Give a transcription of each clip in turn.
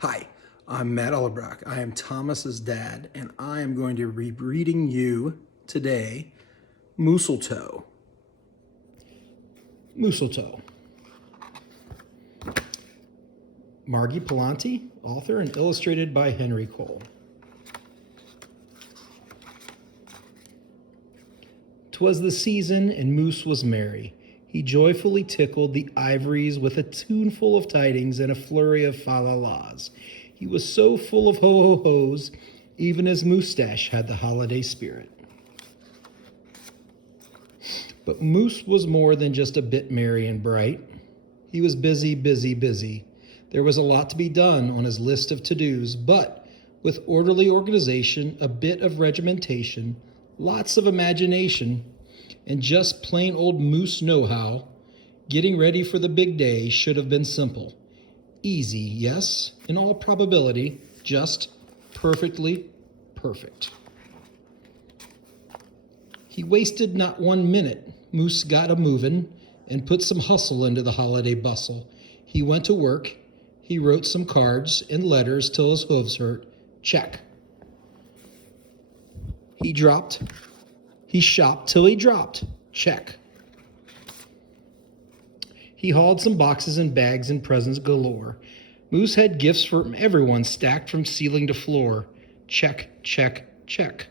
Hi, I'm Matt Ellerbrock. I am Thomas's dad, and I am going to be reading you today Mooseltoe. Mooseltoe. Margie Pallanti, author, and illustrated by Henry Cole. 'Twas the season, and Moose was merry. He joyfully tickled the ivories with a tuneful of tidings and a flurry of fa-la-las. He was so full of ho-ho-hos, even his moustache had the holiday spirit. But Moose was more than just a bit merry and bright. He was busy, busy, busy. There was a lot to be done on his list of to-dos, but with orderly organization, a bit of regimentation, lots of imagination, and just plain old Moose know-how, getting ready for the big day should have been simple. Easy, yes, in all probability, just perfectly perfect. He wasted not 1 minute. Moose got a-movin' and put some hustle into the holiday bustle. He went to work. He wrote some cards and letters till his hooves hurt. Check. He shopped till he dropped. Check. He hauled some boxes and bags and presents galore. Moose had gifts from everyone stacked from ceiling to floor. Check, check, check.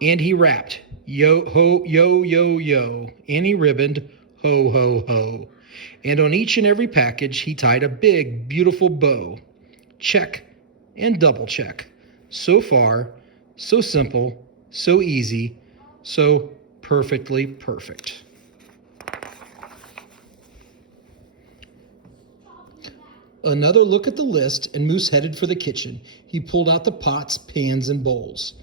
And he rapped, yo, ho, yo, yo, yo. And he ribboned, ho, ho, ho. And on each and every package, he tied a big, beautiful bow. Check and double check. So far, so simple, so easy, so perfectly perfect. Another look at the list, and Moose headed for the kitchen. He pulled out the pots, pans, and bowls.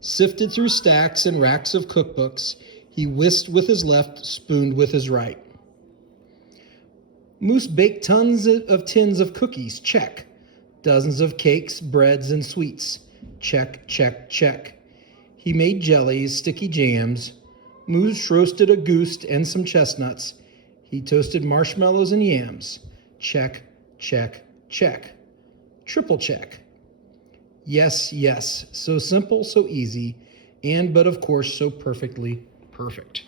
Sifted through stacks and racks of cookbooks. He whisked with his left, spooned with his right. Moose baked tons of tins of cookies. Check. Dozens of cakes, breads, and sweets. Check, check, check. He made jellies, sticky jams. Moose roasted a goose and some chestnuts. He toasted marshmallows and yams. Check, check, check. Triple check. Yes, yes, so simple, so easy, but of course, so perfectly perfect.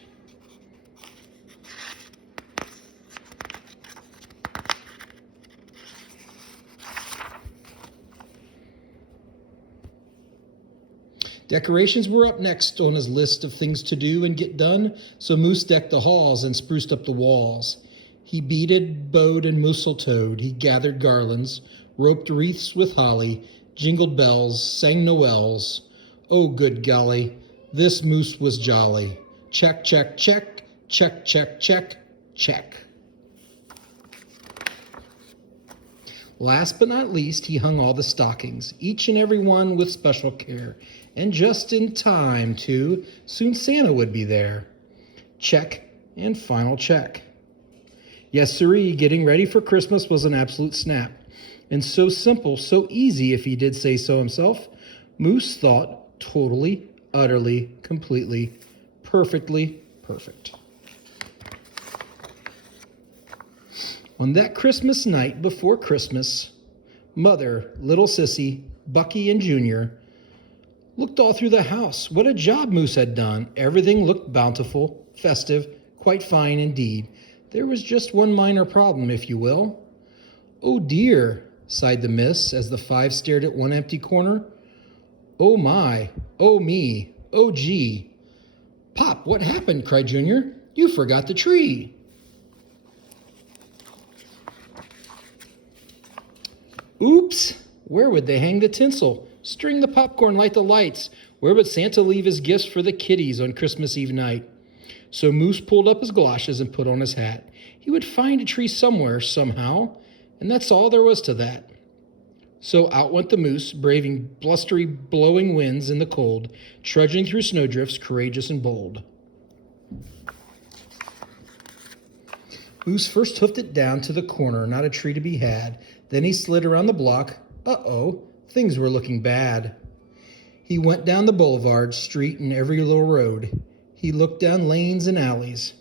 Decorations were up next on his list of things to do and get done, so Moose decked the halls and spruced up the walls. He beaded, bowed, and mooseltoed. He gathered garlands, roped wreaths with holly, jingled bells, sang Noels. Oh, good golly, this Moose was jolly. Check, check, check, check, check, check, check. Last but not least, he hung all the stockings, each and every one with special care. And just in time, too, soon Santa would be there. Check and final check. Yes, sirree, getting ready for Christmas was an absolute snap. And so simple, so easy if he did say so himself. Moose thought totally, utterly, completely, perfectly perfect. On that Christmas night before Christmas, Mother, little Sissy, Bucky, and Junior looked all through the house. What a job Moose had done. Everything looked bountiful, festive, quite fine indeed. There was just one minor problem, if you will. Oh dear, sighed the miss as the five stared at one empty corner. Oh my, oh me, oh gee. Pop, what happened? Cried Junior. You forgot the tree. Oops, where would they hang the tinsel? String the popcorn, light the lights. Where would Santa leave his gifts for the kiddies on Christmas Eve night? So Moose pulled up his galoshes and put on his hat. He would find a tree somewhere, somehow, and that's all there was to that. So out went the Moose, braving blustery, blowing winds in the cold, trudging through snowdrifts, courageous and bold. Moose first hoofed it down to the corner, not a tree to be had. Then he slid around the block. Uh-oh, things were looking bad. He went down the boulevard, street, and every little road. He looked down lanes and alleys.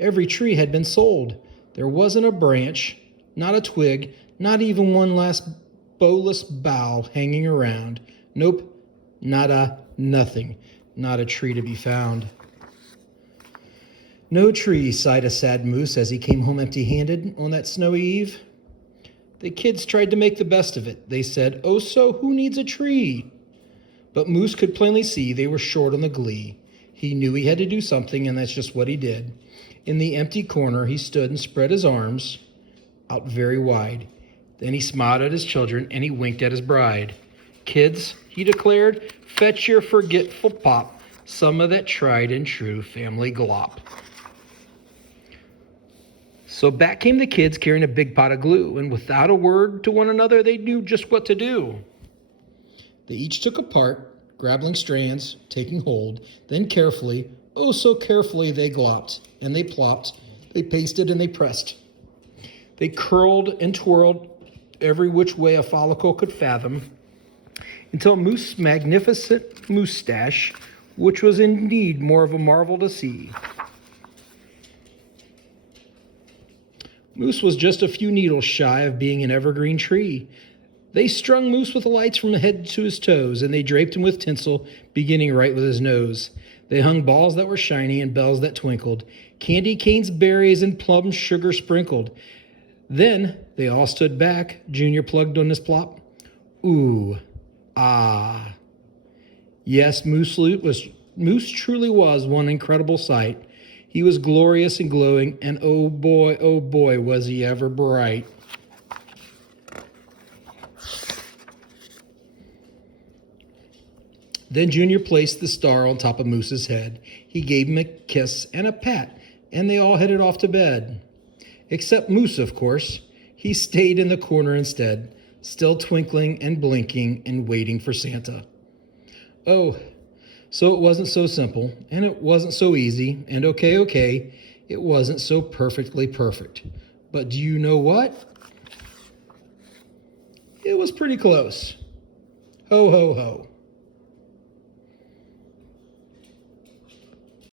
Every tree had been sold. There wasn't a branch, not a twig, Not even one last bowless bough hanging around. Nope, nada, nothing. Not a tree to be found. No tree, sighed a sad moose as he came home empty-handed on that snowy eve. The kids tried to make the best of it. They said, "Oh, so who needs a tree?" But Moose could plainly see they were short on the glee. He knew he had to do something, and that's just what he did. In the empty corner, he stood and spread his arms out very wide. Then he smiled at his children, and he winked at his bride. "Kids," he declared, "fetch your forgetful pop, some of that tried and true family glop." So back came the kids carrying a big pot of glue, and without a word to one another, they knew just what to do. They each took a part, grabbing strands, taking hold, then carefully, oh so carefully, they glopped, and they plopped, they pasted and they pressed. They curled and twirled every which way a follicle could fathom, until Moose's magnificent moustache, which was indeed more of a marvel to see. Moose was just a few needles shy of being an evergreen tree. They strung Moose with lights from head to his toes, and they draped him with tinsel, beginning right with his nose. They hung balls that were shiny and bells that twinkled, candy canes, berries, and plum sugar sprinkled. Then they all stood back, Junior plugged on his plop. Ooh, ah. Yes, Moose truly was one incredible sight. He was glorious and glowing, and oh boy, was he ever bright. Then Junior placed the star on top of Moose's head. He gave him a kiss and a pat, and they all headed off to bed. Except Moose, of course. He stayed in the corner instead, still twinkling and blinking and waiting for Santa. Oh, so it wasn't so simple, and it wasn't so easy, and okay, it wasn't so perfectly perfect. But do you know what? It was pretty close. Ho, ho, ho.